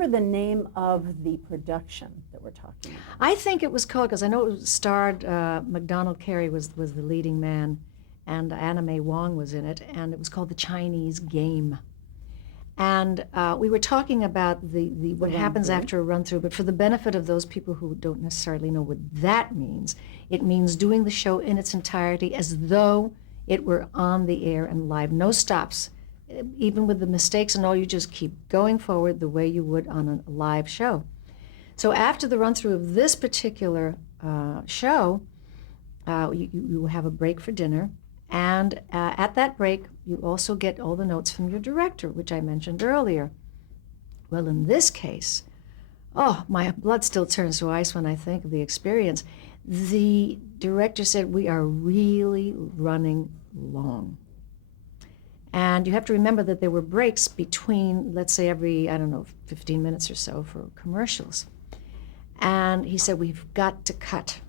remember the name of the production that we're talking about? I think it was called, because I know it was starred, MacDonald Carey was the leading man, and Anna May Wong was in it, and it was called The Chinese Game. And we were talking about what happens after a run-through, but for the benefit of those people who don't necessarily know what that means, it means doing the show in its entirety as though it were on the air and live, no stops. Even with the mistakes and all, you just keep going forward the way you would on a live show. So after the run-through of this particular show, you have a break for dinner, and at that break, you also get all the notes from your director, which I mentioned earlier. Well, in this case, oh, my blood still turns to ice when I think of the experience. The director said, we are really running long. And you have to remember that there were breaks between, let's say, every, 15 minutes or so for commercials. And he said, we've got to cut.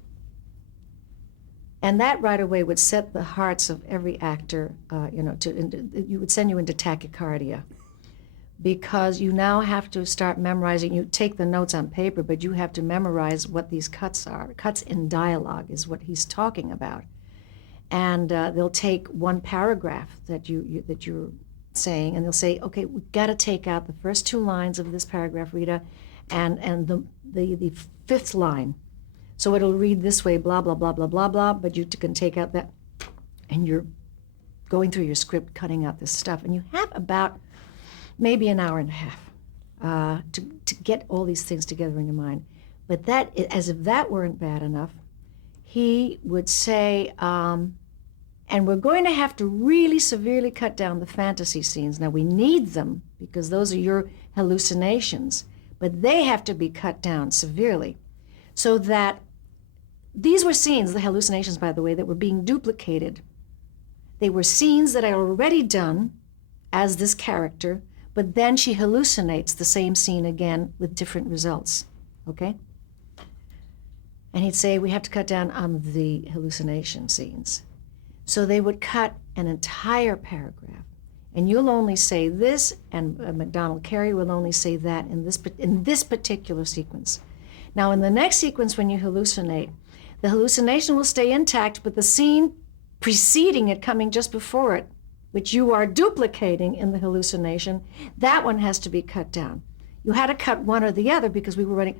And that right away would set the hearts of every actor, you would send you into tachycardia, because you now have to start memorizing. You take the notes on paper, but you have to memorize what these cuts are. Cuts in dialogue is what he's talking about. And they'll take one paragraph that you're saying, and they'll say, okay, we've got to take out the first 2 lines of this paragraph, Rita, and the 5th line. So it'll read this way, blah, blah, blah, blah, blah, blah, but you can take out that, and you're going through your script, cutting out this stuff. And you have about maybe an hour and a half to get all these things together in your mind. But that, as if that weren't bad enough, he would say, and we're going to have to really severely cut down the fantasy scenes. Now, we need them because those are your hallucinations, but they have to be cut down severely so that these were scenes, the hallucinations, by the way, that were being duplicated. They were scenes that are already done as this character, but then she hallucinates the same scene again with different results, okay? And he'd say, we have to cut down on the hallucination scenes. So they would cut an entire paragraph, and you'll only say this, and MacDonald Carey will only say that in this particular sequence. Now, in the next sequence, when you hallucinate, the hallucination will stay intact, but the scene preceding it, coming just before it, which you are duplicating in the hallucination, that one has to be cut down. You had to cut one or the other because we were running.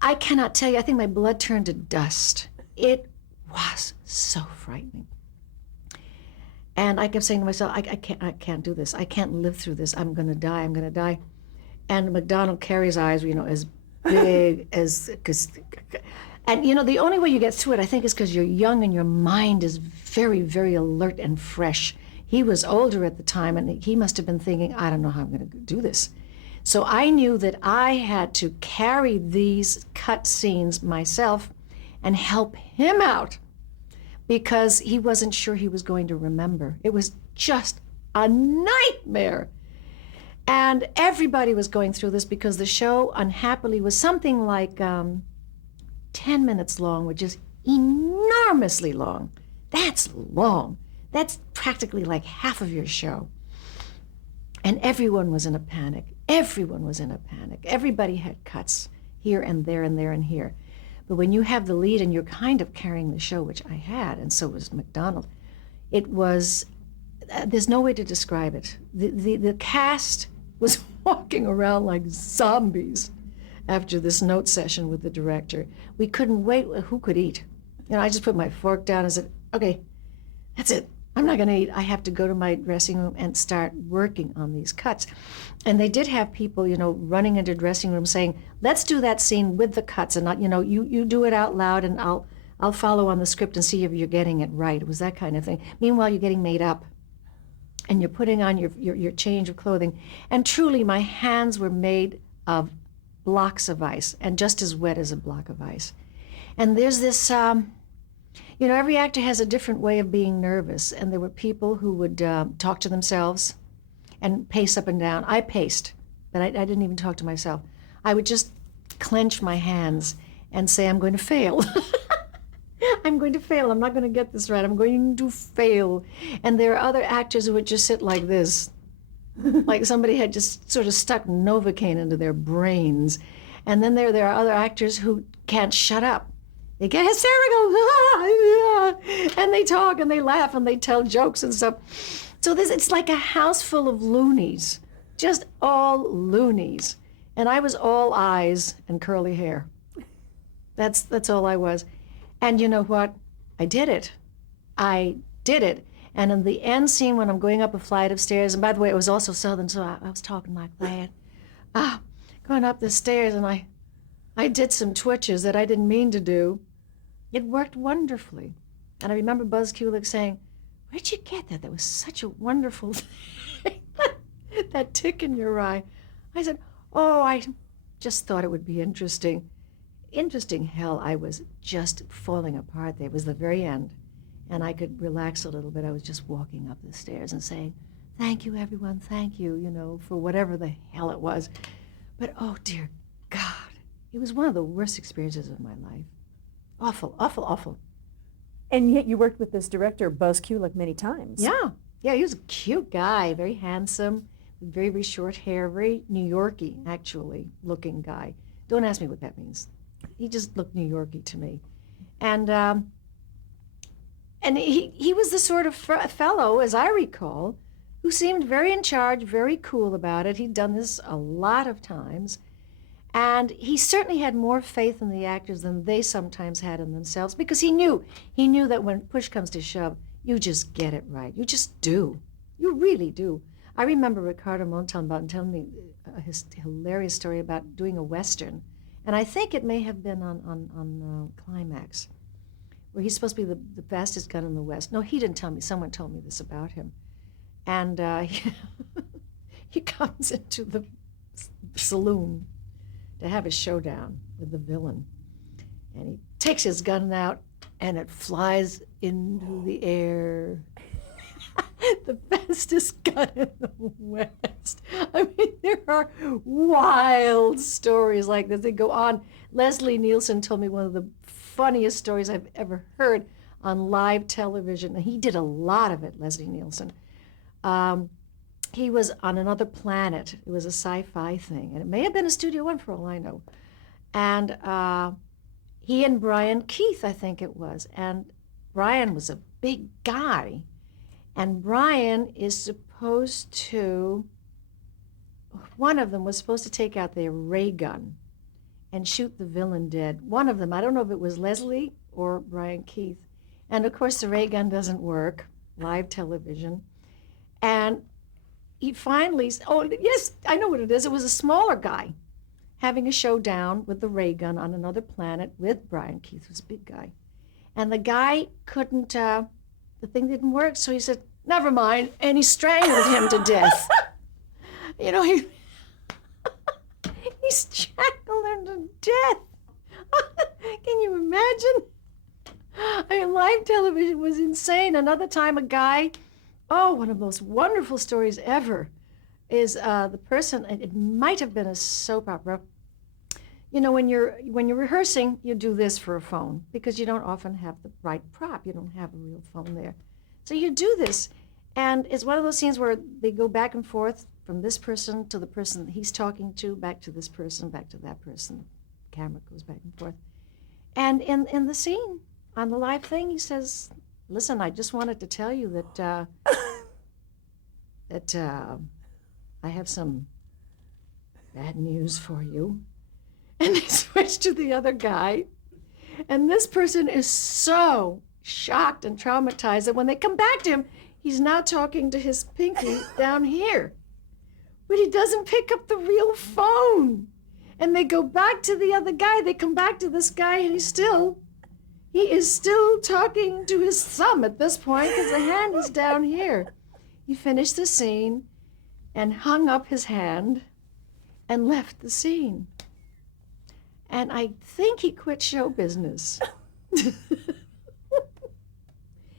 I cannot tell you, I think my blood turned to dust. It was so frightening. And I kept saying to myself, I can't do this. I can't live through this. I'm going to die. I'm going to die. And MacDonald Carey's eyes were, as big as, and the only way you get through it, I think, is because you're young and your mind is very, very alert and fresh. He was older at the time, and he must have been thinking, I don't know how I'm going to do this. So I knew that I had to carry these cut scenes myself and help him out because he wasn't sure he was going to remember. It was just a nightmare. And everybody was going through this because the show, unhappily, was something like 10 minutes long, which is enormously long. That's long. That's practically like half of your show. And everyone was in a panic. Everyone was in a panic. Everybody had cuts here and there and there and here. But when you have the lead and you're kind of carrying the show, which I had, and so was MacDonald, it was, there's no way to describe it. The cast was walking around like zombies after this note session with the director. We couldn't wait. Who could eat? I just put my fork down and said, okay, that's it. I'm not going to eat. I have to go to my dressing room and start working on these cuts. And they did have people, running into dressing rooms saying, let's do that scene with the cuts. And, not, you do it out loud and I'll follow on the script and see if you're getting it right. It was that kind of thing. Meanwhile, you're getting made up and you're putting on your change of clothing. And truly, my hands were made of blocks of ice and just as wet as a block of ice. And there's this... every actor has a different way of being nervous, and there were people who would talk to themselves and pace up and down. I paced, but I didn't even talk to myself. I would just clench my hands and say, I'm going to fail. I'm going to fail. I'm not going to get this right. I'm going to fail. And there are other actors who would just sit like this like somebody had just sort of stuck Novocaine into their brains. And then there are other actors who can't shut up. They get hysterical, and they talk and they laugh and they tell jokes and stuff. So it's like a house full of loonies, just all loonies. And I was all eyes and curly hair. That's all I was. And you know what? I did it. I did it. And in the end scene, when I'm going up a flight of stairs, and by the way, it was also Southern, so I was talking like that. Going up the stairs, and I did some twitches that I didn't mean to do. It worked wonderfully. And I remember Buzz Kulick saying, "Where'd you get that? That was such a wonderful thing." That tick in your eye. I said, "Oh, I just thought it would be interesting." Interesting, hell, I was just falling apart there. It was the very end. And I could relax a little bit. I was just walking up the stairs and saying, "Thank you, everyone, thank you, for whatever the hell it was." But, oh, dear God, it was one of the worst experiences of my life. Awful, awful, awful. And yet you worked with this director, Buzz Kulick, many times. Yeah, he was a cute guy, very handsome, very, very short hair, very New Yorky, actually, looking guy. Don't ask me what that means. He just looked New Yorky to me. And he was the sort of fellow, as I recall, who seemed very in charge, very cool about it. He'd done this a lot of times. And he certainly had more faith in the actors than they sometimes had in themselves, because he knew that when push comes to shove, you just get it right. You just do. You really do. I remember Ricardo Montalban telling me a hilarious story about doing a Western. And I think it may have been on Climax, where he's supposed to be the fastest gun in the West. No, he didn't tell me. Someone told me this about him. And he comes into the saloon to have a showdown with the villain. And he takes his gun out, and it flies into the air. The fastest gun in the West. I mean, there are wild stories like this. They go on. Leslie Nielsen told me one of the funniest stories I've ever heard on live television. And he did a lot of it, Leslie Nielsen. He was on another planet. It was a sci-fi thing. And it may have been a Studio One for all I know. And he and Brian Keith, I think it was. And Brian was a big guy. And Brian is supposed to, one of them was supposed to take out their ray gun and shoot the villain dead. One of them, I don't know if it was Leslie or Brian Keith. And of course the ray gun doesn't work, live television. And he finally, oh yes, I know what it is. It was a smaller guy having a showdown with the ray gun on another planet with Brian Keith, who's a big guy. And the guy couldn't, the thing didn't work, so he said, "Never mind," and he strangled him to death. He strangled him to death. Can you imagine? I mean, live television was insane. Another time, a guy, one of the most wonderful stories ever is the person, it might have been a soap opera. When you're rehearsing, you do this for a phone because you don't often have the right prop. You don't have a real phone there. So you do this, and it's one of those scenes where they go back and forth from this person to the person that he's talking to, back to this person, back to that person. The camera goes back and forth. And in the scene, on the live thing, he says, "Listen, I just wanted to tell you that I have some bad news for you." And they switch to the other guy. And this person is so shocked and traumatized that when they come back to him, he's now talking to his pinky down here. But he doesn't pick up the real phone. And they go back to the other guy. They come back to this guy, and he is still talking to his thumb at this point because the hand is down here. He finished the scene and hung up his hand and left the scene. And I think he quit show business.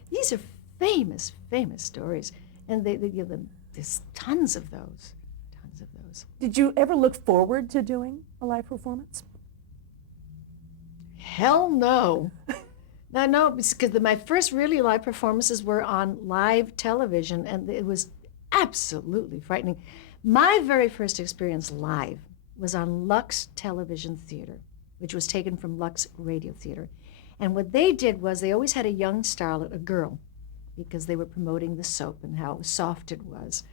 These are famous, famous stories. And they give them, there's tons of those. Did you ever look forward to doing a live performance? Hell no. No, because my first really live performances were on live television, and it was absolutely frightening. My very first experience live was on Lux Television Theater, which was taken from Lux Radio Theater. And what they did was they always had a young starlet, a girl, because they were promoting the soap and how soft it was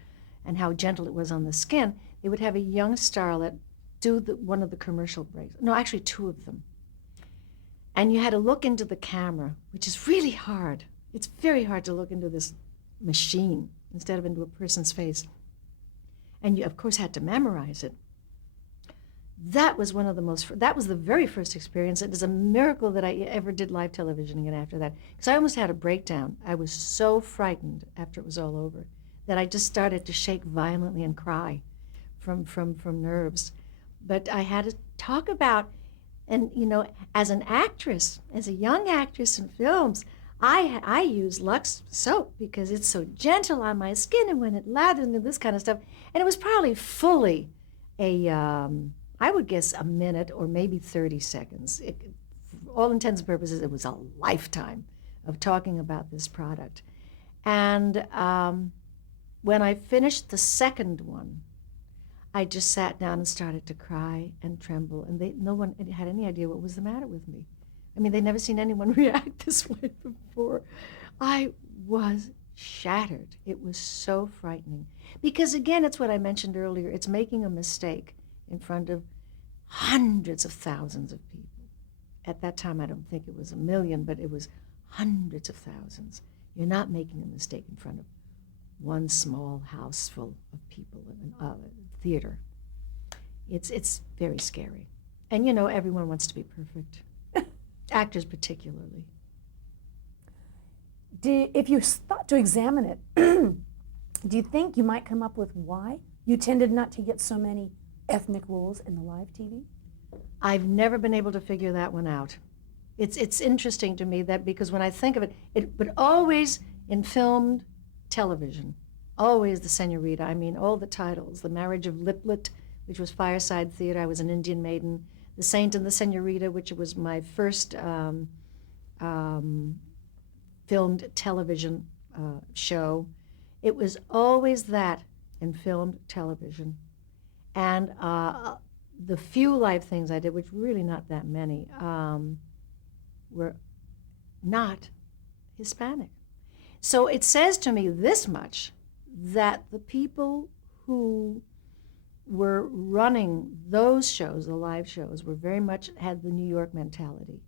and how gentle it was on the skin. They would have a young starlet do one of the commercial breaks. No, actually two of them. And you had to look into the camera, which is really hard. It's very hard to look into this machine instead of into a person's face. And you, of course, had to memorize it. That was that was the very first experience. It is a miracle that I ever did live television again after that. Because I almost had a breakdown. I was so frightened after it was all over that I just started to shake violently and cry from nerves. But I had to talk about, and as an actress, as a young actress in films, I use Lux soap because it's so gentle on my skin and when it lathers and this kind of stuff. And it was probably fully I would guess a minute or maybe 30 seconds. For all intents and purposes, it was a lifetime of talking about this product. And when I finished the second one, I just sat down and started to cry and tremble, and no one had any idea what was the matter with me. I mean, they'd never seen anyone react this way before. I was shattered. It was so frightening. Because again, it's what I mentioned earlier. It's making a mistake in front of hundreds of thousands of people. At that time, I don't think it was 1 million, but it was hundreds of thousands. You're not making a mistake in front of one small house full of people in a theater. It's very scary. And everyone wants to be perfect. Actors particularly. If you thought to examine it, do you think you might come up with why you tended not to get so many ethnic roles in the live TV? I've never been able to figure that one out. It's interesting to me that because when I think of it, but always in filmed television, always the Senorita. I mean, all the titles, The Marriage of Liplet, which was Fireside Theater. I was an Indian maiden. The Saint and the Senorita, which was my first filmed television show. It was always that in filmed television. And the few live things I did, which really not that many, were not Hispanic. So it says to me this much, that the people who were running those shows, the live shows, were very much had the New York mentality.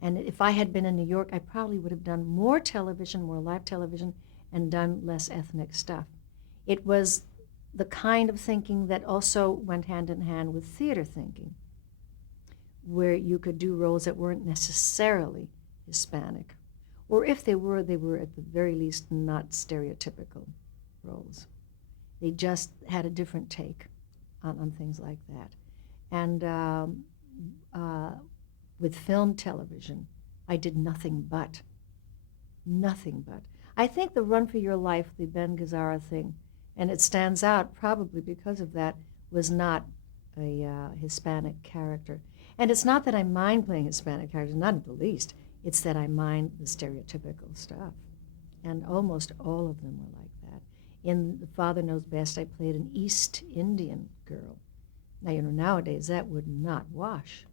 And if I had been in New York, I probably would have done more television, more live television, and done less ethnic stuff. It was the kind of thinking that also went hand in hand with theater thinking, where you could do roles that weren't necessarily Hispanic. Or if they were at the very least not stereotypical roles. They just had a different take on things like that. And with film television, I did nothing but. I think the Run for Your Life, the Ben Gazzara thing, and it stands out probably because of that, was not a Hispanic character. And it's not that I mind playing Hispanic characters, not in the least. It's that I mind the stereotypical stuff. And almost all of them were like that. In The Father Knows Best, I played an East Indian girl. Now, nowadays that would not wash.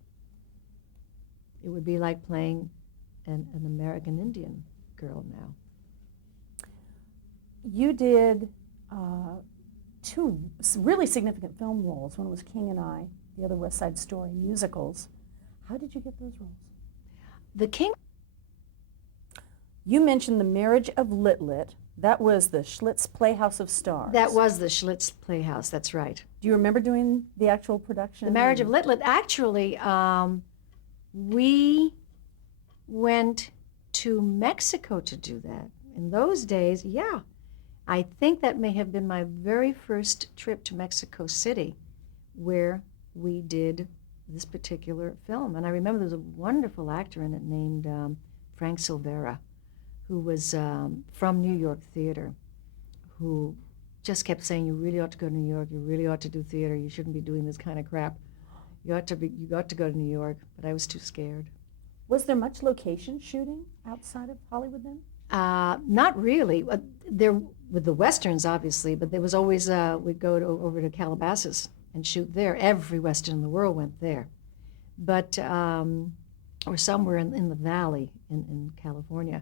It would be like playing an American Indian girl now. You did two really significant film roles. One was King and I, the other West Side Story, musicals. How did you get those roles? The King. You mentioned The Marriage of Lit. That was the Schlitz Playhouse of Stars. That was the Schlitz Playhouse, that's right. Do you remember doing the actual production? The Marriage of Lit. Actually, we went to Mexico to do that. In those days, yeah. I think that may have been my very first trip to Mexico City, where we did this particular film. And I remember there was a wonderful actor in it named Frank Silvera, who was from New York theater, who just kept saying, you really ought to go to New York, you really ought to do theater, you shouldn't be doing this kind of crap. You ought to go to New York, but I was too scared. Was there much location shooting outside of Hollywood then? Not really. with the Westerns, obviously, but there was always, we'd go over to Calabasas and shoot there. Every Western in the world went there. But, or somewhere in the valley in California.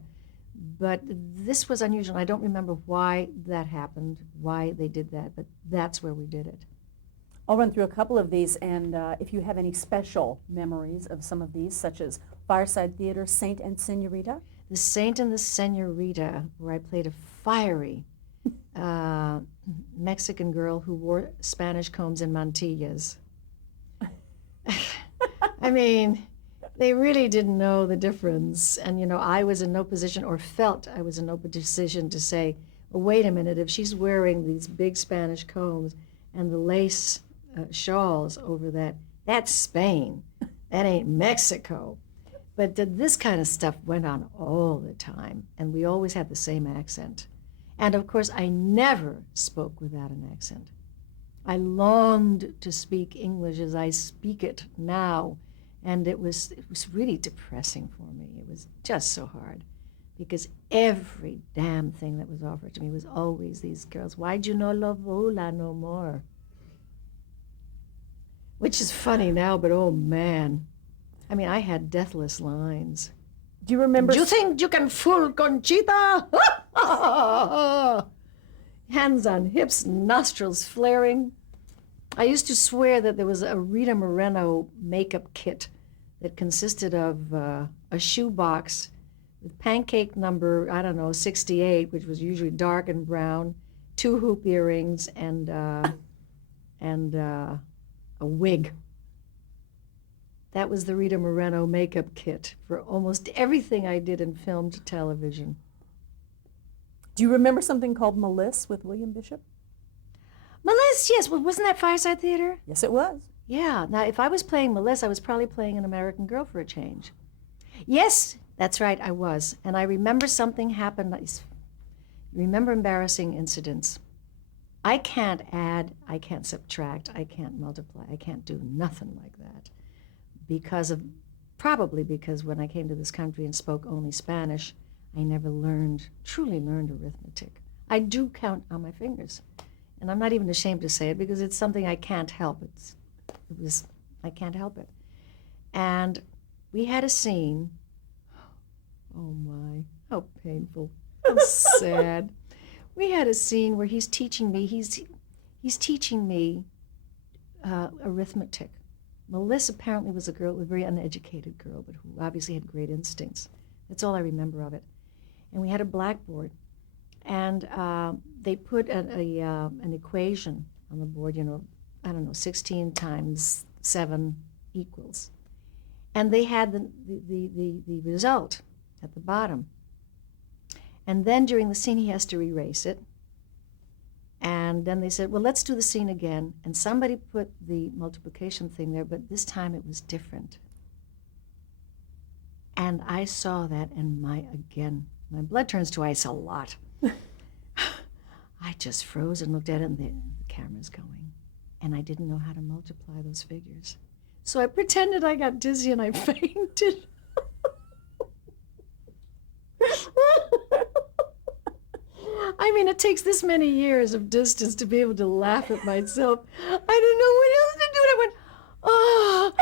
But this was unusual. I don't remember why that happened, why they did that, but that's where we did it. I'll run through a couple of these, and if you have any special memories of some of these, such as Fireside Theater, Saint and Senorita. The Saint and the Senorita, where I played a fiery Mexican girl who wore Spanish combs and mantillas. I mean, they really didn't know the difference. And, I was in no position, or felt I was in no position to say, well, wait a minute, if she's wearing these big Spanish combs and the lace shawls over that, that's Spain. That ain't Mexico. But this kind of stuff went on all the time, and we always had the same accent. And of course, I never spoke without an accent. I longed to speak English as I speak it now, and it was really depressing for me. It was just so hard, because every damn thing that was offered to me was always these girls. Why'd you no love Ola no more? Which is funny now, but oh man. I mean, I had deathless lines. Do you remember? Do you think you can fool Conchita? Hands on hips, nostrils flaring. I used to swear that there was a Rita Moreno makeup kit that consisted of a shoebox with pancake number, 68, which was usually dark and brown, 2 hoop earrings, and a wig. That was the Rita Moreno makeup kit for almost everything I did in film to television. Do you remember something called Melissa with William Bishop? Melissa, yes. Well, wasn't that Fireside Theater? Yes, it was. Yeah. Now, if I was playing Melissa, I was probably playing an American Girl for a change. Yes, that's right, I was. And I remember something happened. I remember embarrassing incidents. I can't add, I can't subtract, I can't multiply, I can't do nothing like that. Probably because when I came to this country and spoke only Spanish, I never truly learned arithmetic. I do count on my fingers. And I'm not even ashamed to say it, because it's something I can't help. I can't help it. And we had a scene, oh my, how painful, how sad. We had a scene where he's teaching me arithmetic. Melissa apparently was a very uneducated girl, but who obviously had great instincts. That's all I remember of it. And we had a blackboard, and they put an equation on the board, 16 times 7 equals. And they had the result at the bottom. And then during the scene, he has to erase it. And then they said, well, let's do the scene again. And somebody put the multiplication thing there, but this time it was different. And I saw that, and my blood turns to ice a lot. I just froze and looked at it, and the camera's going. And I didn't know how to multiply those figures. So I pretended I got dizzy and I fainted. I mean, it takes this many years of distance to be able to laugh at myself. I didn't know what else to do. And I went, oh.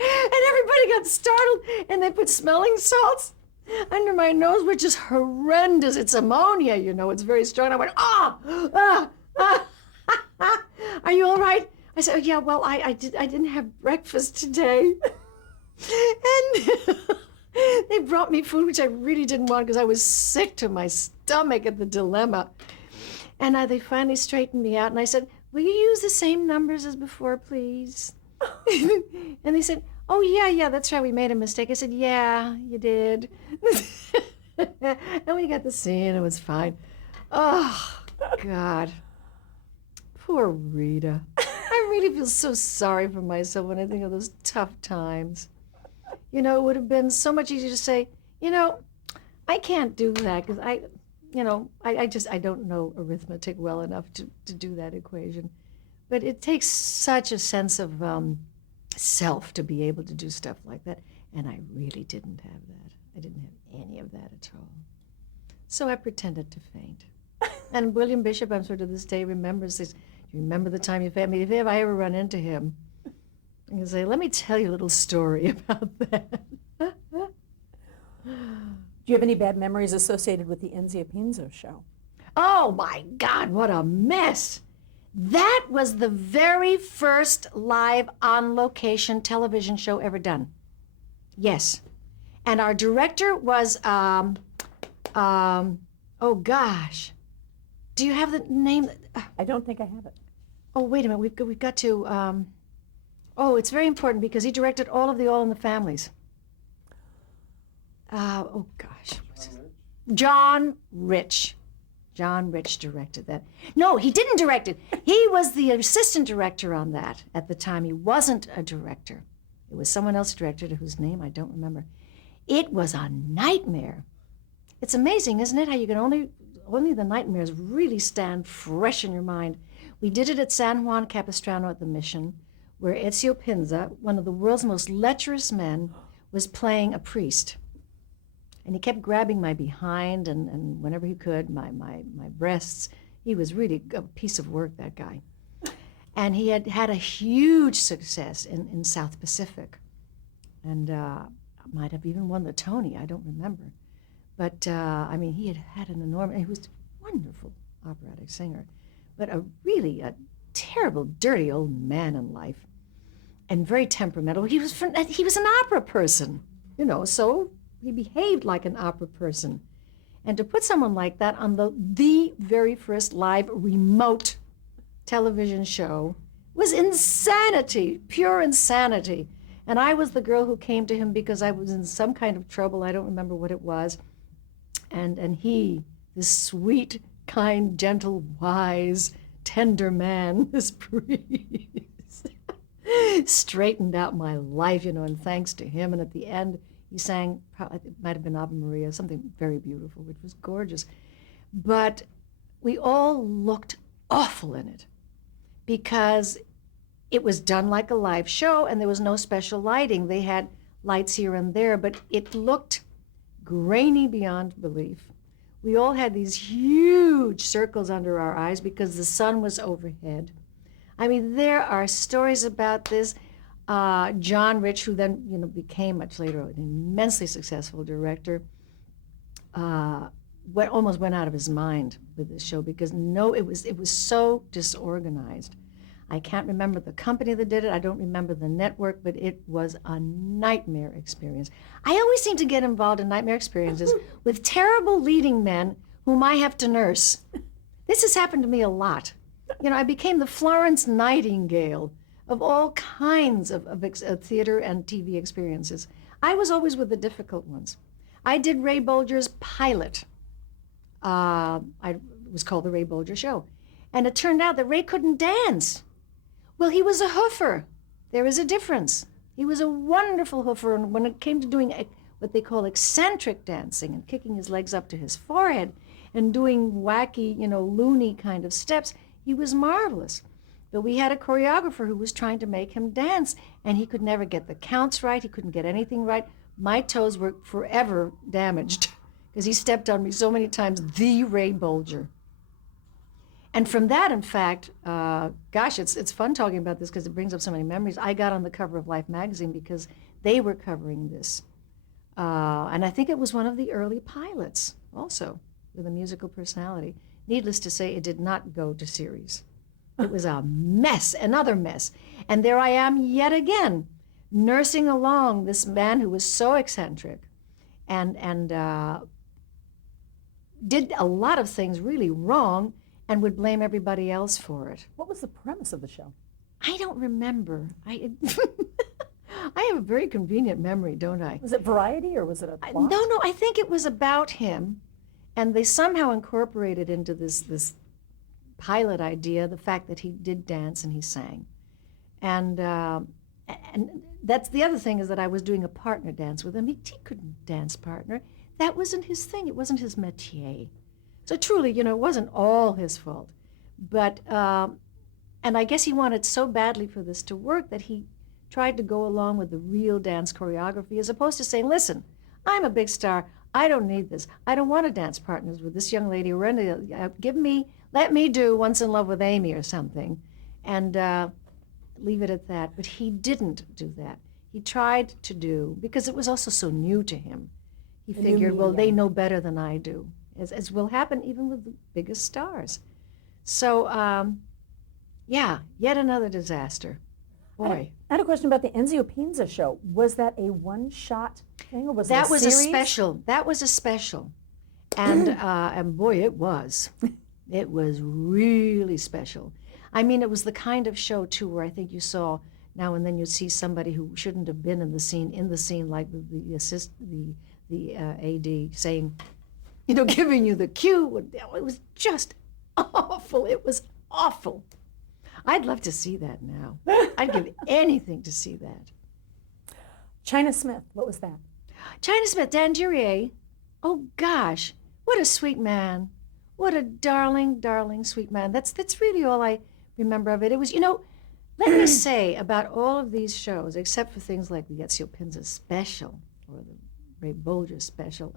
and everybody got startled, and they put smelling salts under my nose, which is horrendous. It's ammonia, it's very strong. I went, are you all right? I said, oh, yeah, well, I didn't have breakfast today. And they brought me food, which I really didn't want, because I was sick to my stomach at the dilemma. And they finally straightened me out, and I said, will you use the same numbers as before, please? And they said, oh, yeah, that's right, we made a mistake. I said, yeah, you did. And we got the scene, it was fine. Oh, God. Poor Rita. I really feel so sorry for myself when I think of those tough times. It would have been so much easier to say, I can't do that, because I don't know arithmetic well enough to do that equation. But it takes such a sense of self to be able to do stuff like that, and I really didn't have that. I didn't have any of that at all. So I pretended to faint. And William Bishop, I'm sure to this day, remembers this. You remember the time you fainted? If I ever run into him, I can say, let me tell you a little story about that. Do you have any bad memories associated with the Enzia Pinzo show? Oh my God, what a mess. That was the very first live on location television show ever done. Yes. And our director was, oh gosh. Do you have the name? I don't think I have it. Oh, wait a minute. We've got to, oh, it's very important because he directed all of the All in the Families. Oh gosh. John Rich. John Rich directed that. No, he didn't direct it. He was the assistant director on that at the time. He wasn't a director. It was someone else directed whose name I don't remember. It was a nightmare. It's amazing, isn't it, how you can only the nightmares really stand fresh in your mind. We did it at San Juan Capistrano at the Mission, where Ezio Pinza, one of the world's most lecherous men, was playing a priest. And he kept grabbing my behind and whenever he could, my breasts. He was really a piece of work, that guy. And he had had a huge success in South Pacific. And might have even won the Tony, I don't remember. But, I mean, he had an enormous, he was a wonderful operatic singer, but a terrible, dirty old man in life, and very temperamental. He was an opera person, so he behaved like an opera person. And to put someone like that on the very first live remote television show was insanity, pure insanity. And I was the girl who came to him because I was in some kind of trouble. I don't remember what it was. And he, this sweet, kind, gentle, wise, tender man, this priest, straightened out my life, and thanks to him. And at the end, he sang, it might have been Ave Maria, something very beautiful, which was gorgeous. But we all looked awful in it because it was done like a live show and there was no special lighting. They had lights here and there, but it looked grainy beyond belief. We all had these huge circles under our eyes because the sun was overhead. I mean, there are stories about this. John Rich, who then became much later an immensely successful director, almost went out of his mind with this show because it was so disorganized. I can't remember the company that did it. I don't remember the network, but it was a nightmare experience. I always seem to get involved in nightmare experiences with terrible leading men whom I have to nurse. This has happened to me a lot. I became the Florence Nightingale of all kinds of theater and TV experiences. I was always with the difficult ones. I did Ray Bolger's pilot. It was called The Ray Bolger Show. And it turned out that Ray couldn't dance. Well, he was a hoofer. There is a difference. He was a wonderful hoofer, and when it came to doing what they call eccentric dancing and kicking his legs up to his forehead and doing wacky, loony kind of steps, he was marvelous. But we had a choreographer who was trying to make him dance, and he could never get the counts right. He couldn't get anything right. My toes were forever damaged because he stepped on me so many times, the Ray Bolger. And from that, in fact, it's fun talking about this because it brings up so many memories. I got on the cover of Life magazine because they were covering this. And I think it was one of the early pilots also with a musical personality. Needless to say, it did not go to series. It was a mess, another mess. And there I am yet again, nursing along this man who was so eccentric and did a lot of things really wrong and would blame everybody else for it. What was the premise of the show? I don't remember. I have a very convenient memory, don't I? Was it variety or was it a plot? No, I think it was about him, and they somehow incorporated into this pilot idea the fact that he did dance and he sang. And that's the other thing, is that I was doing a partner dance with him. He couldn't dance partner. That wasn't his thing. It wasn't his métier. So truly, it wasn't all his fault. But, and I guess he wanted so badly for this to work that he tried to go along with the real dance choreography as opposed to saying, listen, I'm a big star. I don't need this. I don't want to dance partners with this young lady. Let me do Once in Love with Amy or something, and leave it at that. But he didn't do that. He tried to do, because it was also so new to him. He figured, well, they know better than I do, as will happen even with the biggest stars. So, yeah, yet another disaster. Boy. I had a question about the Enzio Pinza show. Was that a one-shot thing, or was it a series? That was a special. That was a special. And boy, it was. It was really special. I mean, it was the kind of show, too, where I think you saw now and then you'd see somebody who shouldn't have been in the scene, like the AD saying, giving you the cue. It was just awful. It was awful. I'd love to see that now. I'd give anything to see that. China Smith, what was that? China Smith, Dan Duryea. Oh, gosh, what a sweet man. What a darling, darling, sweet man. That's really all I remember of it. It was, let me say about all of these shows, except for things like the Ezio Pinza special or the Ray Bolger special,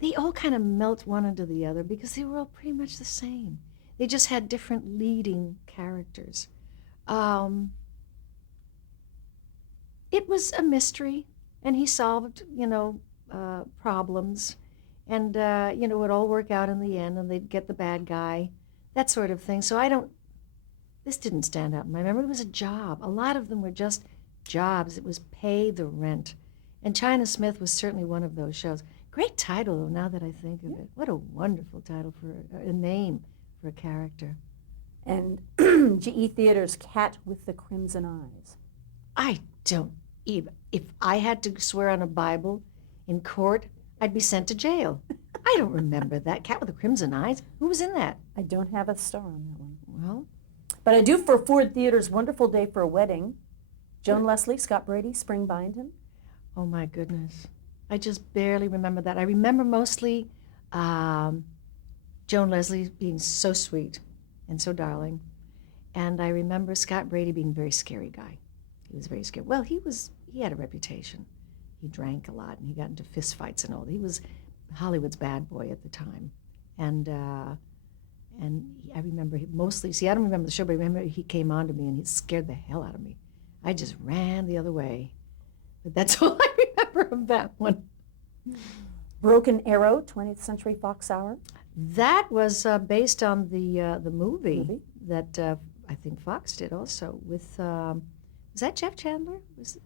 they all kind of melt one into the other because they were all pretty much the same. They just had different leading characters. It was a mystery, and he solved, problems, and, it would all work out in the end, and they'd get the bad guy, that sort of thing. So this didn't stand out in my memory. It was a job. A lot of them were just jobs. It was pay the rent. And China Smith was certainly one of those shows. Great title, though, now that I think of it. What a wonderful title for a name for a character. And GE Theater's Cat with the Crimson Eyes. I don't even. If I had to swear on a Bible in court, I'd be sent to jail. I don't remember that. Cat with the Crimson Eyes? Who was in that? I don't have a star on that one. Well, but I do for Ford Theater's Wonderful Day for a Wedding. Joan Leslie, Scott Brady, Spring Byington. Oh, my goodness. I just barely remember that. I remember mostly Joan Leslie being so sweet and so darling. And I remember Scott Brady being a very scary guy. He was very scary. Well, he had a reputation. He drank a lot, and he got into fistfights and all. He was Hollywood's bad boy at the time. And I remember mostly, I don't remember the show, but I remember he came on to me, and he scared the hell out of me. I just ran the other way. But that's all I remember of that one. Broken Arrow, 20th Century Fox Hour. That was based on the movie that I think Fox did also with, was that Jeff Chandler? Who was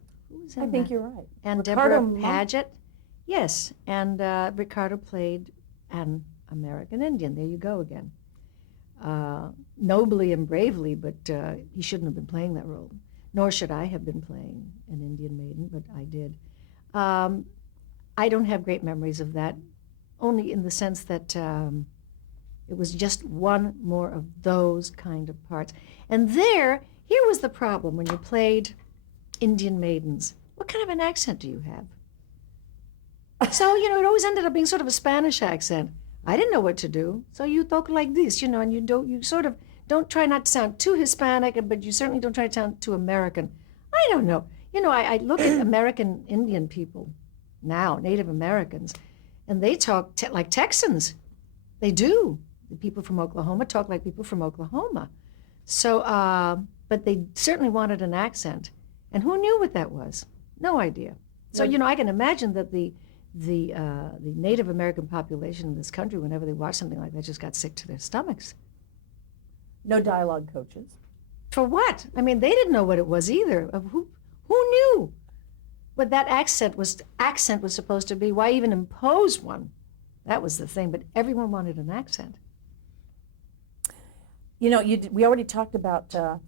in I think that? you're right. And Ricardo Deborah Paget. Yes, and Ricardo played an American Indian. There you go again. Nobly and bravely, but he shouldn't have been playing that role. Nor should I have been playing an Indian maiden, but I did. I don't have great memories of that, only in the sense that it was just one more of those kind of parts. And here was the problem when you played Indian maidens. What kind of an accent do you have? So, it always ended up being sort of a Spanish accent. I didn't know what to do. So you talk like this, and you sort of don't try not to sound too Hispanic, but you certainly don't try to sound too American. I don't know. I look at American Indian people now, Native Americans, and they talk like Texans. They do. The people from Oklahoma talk like people from Oklahoma. So, but they certainly wanted an accent. And who knew what that was? No idea. So, I can imagine that the Native American population in this country, whenever they watched something like that, just got sick to their stomachs. No dialogue coaches. For what? I mean, they didn't know what it was either. Who knew what that accent was supposed to be? Why even impose one? That was the thing. But everyone wanted an accent. We already talked about the